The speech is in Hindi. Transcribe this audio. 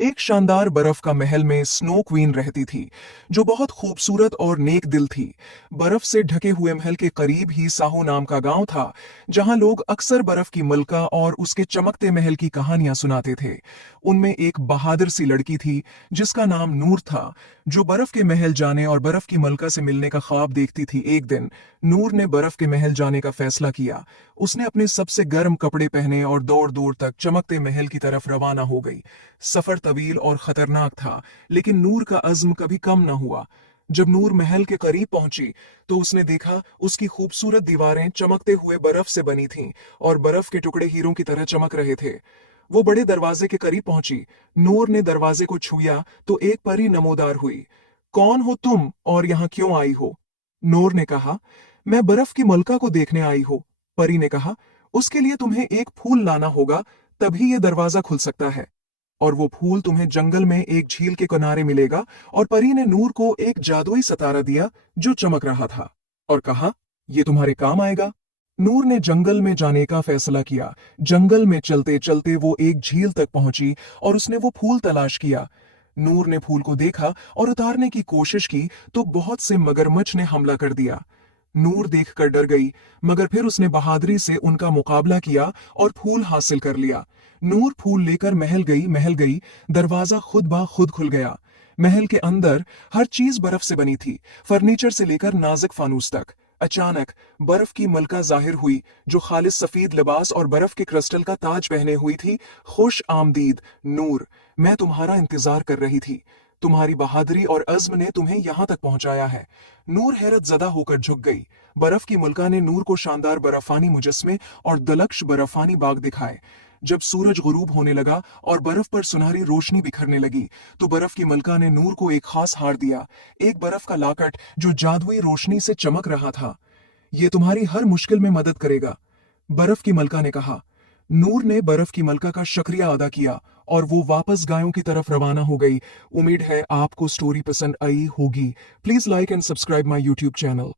एक शानदार बर्फ का महल में स्नो क्वीन रहती थी, जो बहुत खूबसूरत और नेक दिल थी। बर्फ से ढके हुए महल के करीब ही साहो नाम का गांव था, जहां लोग अक्सर बर्फ की मलका और उसके चमकते महल की कहानियां सुनाते थे। उनमें एक बहादुर सी लड़की थी, जिसका नाम नूर था, जो बर्फ के महल जाने और बर्फ की मलका से मिलने का ख्वाब देखती थी। एक दिन नूर ने बर्फ के महल जाने का फैसला किया। उसने अपने सबसे गर्म कपड़े पहने और दौड़ दौड़ तक चमकते महल की तरफ रवाना हो गई। सफर तवील और खतरनाक था, लेकिन नूर का अज़्म कभी कम न हुआ। जब नूर महल के करीब पहुंची, तो उसने देखा उसकी खूबसूरत दीवारें चमकते हुए बर्फ से बनी थीं और बर्फ के टुकड़े हीरों की तरह चमक रहे थे। वो बड़े दरवाजे के करीब पहुंची। नूर ने दरवाजे को छुआ तो एक परी नमोदार हुई। कौन हो तुम और यहाँ क्यों आई हो? नूर ने कहा, मैं बर्फ की मलका को देखने आई हो। परी ने कहा, उसके लिए तुम्हें एक फूल लाना होगा, तभी यह दरवाजा खुल सकता है। और वो फूल तुम्हें जंगल में एक झील के किनारे मिलेगा। और परी ने नूर को एक जादुई सितारा दिया, जो चमक रहा था, और कहा, ये तुम्हारे काम आएगा। नूर ने जंगल में जाने का फैसला किया। जंगल में चलते चलते वो एक झील तक पहुंची और उसने वो फूल तलाश किया। नूर ने फूल को देखा और उतारने की कोशिश की, तो बहुत से मगरमच्छ ने हमला कर दिया। नूर देखकर डर गई, मगर फिर उसने बहादुरी से उनका मुकाबला किया और फूल हासिल कर लिया। नूर फूल लेकर महल गई। दरवाजा खुद ब खुद खुल गया। महल के अंदर हर चीज बर्फ से बनी थी, फर्नीचर से लेकर नाजुक फानूस तक। अचानक बर्फ की मलका जाहिर हुई, जो खालिस सफेद लिबास और बर्फ के क्रिस्टल का ताज पहने हुई थी। खुश आमदीद नूर, मैं तुम्हारा इंतजार कर रही थी। तुम्हारी बहादुरी और अज़्म ने तुम्हें यहां तक पहुंचाया है। नूर हैरत ज़दा होकर झुक गई। बर्फ की मलका ने नूर को शानदार बर्फानी मुजस्मे और दलक्ष बर्फानी बाग दिखाए। जब सूरज गुरूब होने लगा और बर्फ पर सुनहरी रोशनी बिखरने लगी, तो बर्फ की मलका ने नूर को एक खास हार दिया, एक बर्फ का लाकट जो जादुई रोशनी से चमक रहा था। ये तुम्हारी हर मुश्किल में मदद करेगा, बर्फ की मलका ने कहा। नूर ने बर्फ की मलका का शुक्रिया अदा किया और वो वापस गायों की तरफ रवाना हो गई। उम्मीद है आपको स्टोरी पसंद आई होगी। Please like and subscribe my YouTube channel.